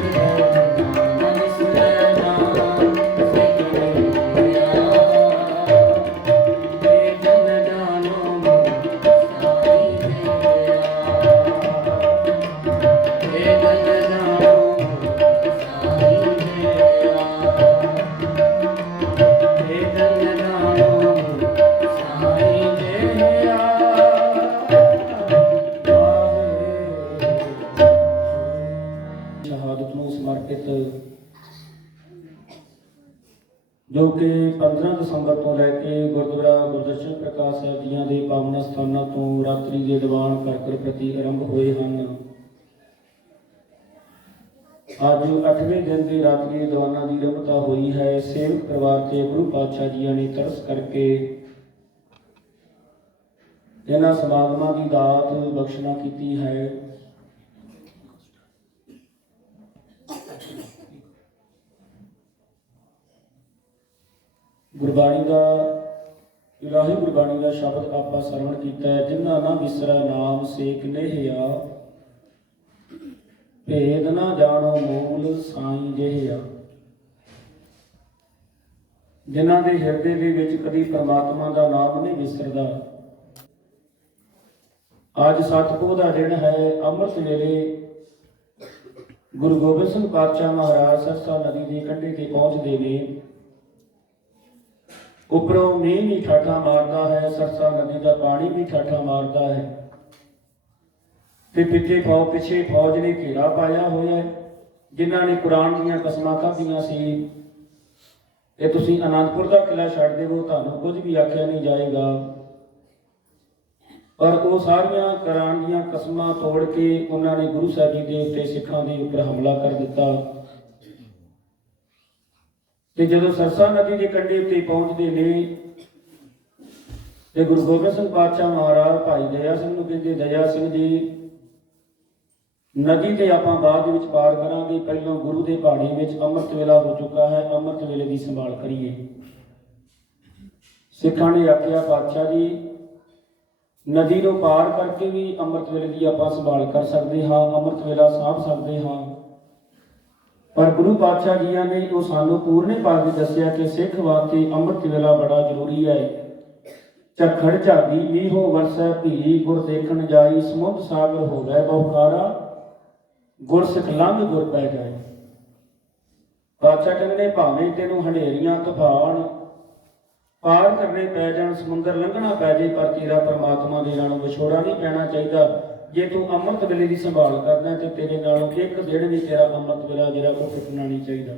ਨਾ ਵਿਸਰੈ ਜੋ ਕਿ 15 ਦਸੰਬਰ ਤੋਂ ਲੈ ਕੇ ਗੁਰਦੁਆਰਾ ਗੁਰਦਰਸ਼ਨ ਪ੍ਰਕਾਸ਼ ਸਾਹਿਬ ਜੀਆਂ ਦੇ ਪਾਵਨ ਸਥਾਨਾਂ ਤੋਂ ਰਾਤਰੀ ਦੇ ਦੀਵਾਨ ਕਰਕਰ ਪ੍ਰਤੀ ਆਰੰਭ ਹੋਏ ਹਨ। ਅੱਜ 8ਵੇਂ ਦਿਨ ਦੀ ਰਾਤਰੀ ਦੀਵਾਨਾਂ ਦੀ ਆਰੰਭਤਾ ਹੋਈ ਹੈ। ਸੇਵਕ ਪਰਿਵਾਰ ਤੇ ਗੁਰੂ ਪਾਤਸ਼ਾਹ ਜੀਆਂ ਨੇ ਤਰਸ ਕਰਕੇ ਇਹਨਾਂ ਸਮਾਗਮਾਂ ਦੀ ਦਾਤ ਬਖਸ਼ਣਾ ਕੀਤੀ ਹੈ। ਗੁਰਬਾਣੀ ਦਾ, ਇਲਾਹੀ ਗੁਰਬਾਣੀ ਦਾ ਸ਼ਬਦ ਆਪਾਂ ਸਰਵਣ ਕੀਤਾ ਹੈ ਜਿਨ੍ਹਾਂ ਨਾ ਵਿਸਰਾ ਨਾਮ ਸੇਕ ਲਹਿਆ ਭੇਦ ਨਾ ਜਾਣੋ ਮੂਲ ਸਾਈਂ ਜਿਹਿਆ ਜਿਨ੍ਹਾਂ ਦੇ ਹਿਰਦੇ ਦੇ ਵਿੱਚ ਕਦੀ ਪਰਮਾਤਮਾ ਦਾ ਨਾਮ ਨਹੀਂ ਵਿਸਰਦਾ। ਅੱਜ ਸਤਿਪੁਰ ਦਾ ਦਿਨ ਹੈ, ਅੰਮ੍ਰਿਤ ਵੇਲੇ ਗੁਰੂ ਗੋਬਿੰਦ ਸਿੰਘ ਪਾਤਸ਼ਾਹ ਮਹਾਰਾਜ ਸਰਸਾ ਨਦੀ ਦੇ ਕੰਢੇ ਤੇ ਪਹੁੰਚਦੇ ਨੇ। ਉੱਪਰੋਂ ਮੀਂਹ ਵੀ ਠਾਠਾ ਮਾਰਦਾ ਹੈ, ਸਰਸਾ ਨਦੀ ਦਾ ਪਾਣੀ ਵੀ ਠਾਠਾ ਮਾਰਦਾ ਹੈ। ਤੇ ਪਿੱਛੇ ਫੌਜ ਪਿੱਛੇ ਫੌਜ ਨੇ ਘੇਰਾ ਪਾਇਆ ਹੋਇਆ ਹੈ, ਜਿਨ੍ਹਾਂ ਨੇ ਕੁਰਾਨ ਦੀਆਂ ਕਸਮਾਂ ਖਾਧੀਆਂ ਸੀ। ਇਹ ਤੁਸੀਂ ਅਨੰਦਪੁਰ ਦਾ ਕਿਲਾ ਛੱਡ ਦੇਵੋ, ਤੁਹਾਨੂੰ ਕੁਝ ਵੀ ਆਖਿਆ ਨਹੀਂ ਜਾਏਗਾ। ਪਰ ਉਹ ਸਾਰੀਆਂ ਕੁਰਾਨ ਦੀਆਂ ਕਸਮਾਂ ਤੋੜ ਕੇ ਉਹਨਾਂ ਨੇ ਗੁਰੂ ਸਾਹਿਬ ਜੀ ਦੇ ਉੱਤੇ ਸਿੱਖਾਂ ਦੇ ਉੱਪਰ ਹਮਲਾ ਕਰ ਦਿੱਤਾ। ਤੇ ਜਦੋਂ ਸਰਸਾ ਨਦੀ ਦੇ ਕੰਢੇ ਉੱਤੇ ਪਹੁੰਚਦੇ ਨੇ, ਤੇ ਗੁਰੂ ਗੋਬਿੰਦ ਸਿੰਘ ਪਾਤਸ਼ਾਹ ਮਹਾਰਾਜ ਭਾਈ ਦਇਆ ਸਿੰਘ ਨੂੰ ਕਹਿੰਦੇ, ਦਇਆ ਸਿੰਘ ਜੀ, ਨਦੀ ਤੇ ਆਪਾਂ ਬਾਅਦ ਵਿੱਚ ਪਾਰ ਕਰਾਂਗੇ। ਪਹਿਲਾਂ ਗੁਰੂ ਦੇ ਪਹਾੜੀ ਵਿੱਚ ਅੰਮ੍ਰਿਤ ਵੇਲਾ ਹੋ ਚੁੱਕਾ ਹੈ। ਅੰਮ੍ਰਿਤ ਵੇਲੇ ਦੀ ਸੰਭਾਲ ਕਰੀਏ। ਸਿੱਖਾਂ ਨੇ ਆਖਿਆ, ਪਾਤਸ਼ਾਹ ਜੀ, ਨਦੀ ਨੂੰ ਪਾਰ ਕਰਕੇ ਵੀ ਅੰਮ੍ਰਿਤ ਵੇਲੇ ਦੀ ਆਪਾਂ ਸੰਭਾਲ ਕਰ ਸਕਦੇ ਹਾਂ। ਅੰਮ੍ਰਿਤ ਵੇਲਾ ਸਾਂਭ ਸਕਦੇ ਹਾਂ। ਪਰ ਗੁਰੂ ਪਾਤਸ਼ਾਹ ਜੀਆਂ ਨੇ ਉਹ ਸਾਨੂੰ ਪੂਰਨੇ ਪਾ ਕੇ ਦੱਸਿਆ ਕਿ ਸਿੱਖ ਵਾਸਤੇ ਅੰਮ੍ਰਿਤ ਵੇਲਾ ਬੜਾ ਜ਼ਰੂਰੀ ਹੈ। ਝੱਖੜ ਝਾਦੀ ਮੀਂਹੋ ਵਰਸੈ ਭੀ ਗੁਰ ਦੇਖਣ ਜਾਈ, ਸਮੁੰਦ ਸਾਗਰ ਹੋ ਗਏ ਬਹੁਕਾਰਾ, ਗੁਰ ਸਿੱਖ ਲੰਘ ਗੁਰ ਪੈ ਜਾਏ। ਪਾਤਸ਼ਾਹ ਕਹਿੰਦੇ ਨੇ ਭਾਵੇਂ ਤੈਨੂੰ ਹਨੇਰੀਆਂ ਤੂਫਾਨ ਪਾਰ ਕਰਨੇ ਪੈ ਜਾਣ, ਸਮੁੰਦਰ ਲੰਘਣਾ ਪੈ ਜੇ ਪਰ ਤੇਰਾ ਪਰਮਾਤਮਾ ਦੇ ਨਾਲ ਵਿਛੋੜਾ ਨਹੀਂ ਪੈਣਾ ਚਾਹੀਦਾ। ਜੇ ਤੂੰ ਅੰਮ੍ਰਿਤ ਵੇਲੇ ਦੀ ਸੰਭਾਲ ਕਰਦਾ ਤੇ ਤੇਰੇ ਨਾਲੋਂ ਇੱਕ ਦਿਨ ਵੀ ਤੇਰਾ ਅੰਮ੍ਰਿਤ ਵੇਲਾ ਜਿਹੜਾ ਉਹ ਫਿੱਟਣਾ ਨਹੀਂ ਚਾਹੀਦਾ।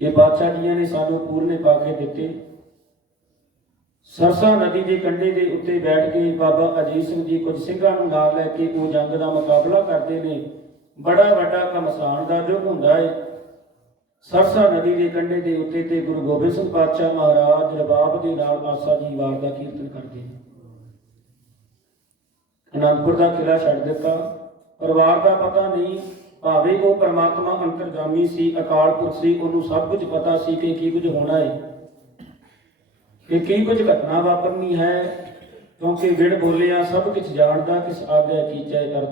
ਇਹ ਬਾਦਸ਼ਾਹ ਜੀਆਂ ਨੇ ਸਾਨੂੰ ਪੂਰਨੇ ਪਾ ਕੇ ਦਿੱਤੇ। ਸਰਸਾ ਨਦੀ ਦੇ ਕੰਢੇ ਦੇ ਉੱਤੇ ਬੈਠ ਕੇ ਬਾਬਾ ਅਜੀਤ ਸਿੰਘ ਜੀ ਕੁਝ ਸਿੰਘਾਂ ਨੂੰ ਨਾਲ ਲੈ ਕੇ ਉਹ ਜੰਗ ਦਾ ਮੁਕਾਬਲਾ ਕਰਦੇ ਨੇ। ਬੜਾ ਵੱਡਾ ਘਮਸਾਨ ਦਾ ਯੁੱਗ ਹੁੰਦਾ ਹੈ ਸਰਸਾ ਨਦੀ ਦੇ ਕੰਢੇ ਦੇ ਉੱਤੇ ਤੇ ਗੁਰੂ ਗੋਬਿੰਦ ਸਿੰਘ ਪਾਤਸ਼ਾਹ ਮਹਾਰਾਜ ਰਬਾਬ ਦੇ ਨਾਲ ਆਸਾ ਜੀ ਵਾਰ ਦਾ ਕੀਰਤਨ ਅਨੰਦਪੁਰ ਦਾ ਕਿਲਾ ਛੱਡ ਦਿੱਤਾ। ਪਰਿਵਾਰ ਦਾ ਪਤਾ ਨਹੀਂ, ਭਾਵੇਂ ਉਹ ਪਰਮਾਤਮਾ ਅੰਤਰਜਾਮੀ ਸੀ, ਅਕਾਲ ਪੁਰਖ ਸੀ, ਉਹਨੂੰ ਸਭ ਕੁਝ ਪਤਾ ਸੀ ਕਿ ਕੀ ਕੁਝ ਹੋਣਾ ਹੈ ਕਿ ਕੀ ਕੁਝ ਘਟਨਾ ਵਾਪਰਨੀ ਹੈ, ਕਿਉਂਕਿ ਵਿੜ ਬੋਲਿਆ ਸਭ ਕੁਝ ਜਾਣਦਾ, ਕਿਸ ਆਗਿਆ ਕੀਚੈ ਕਰਦਾ।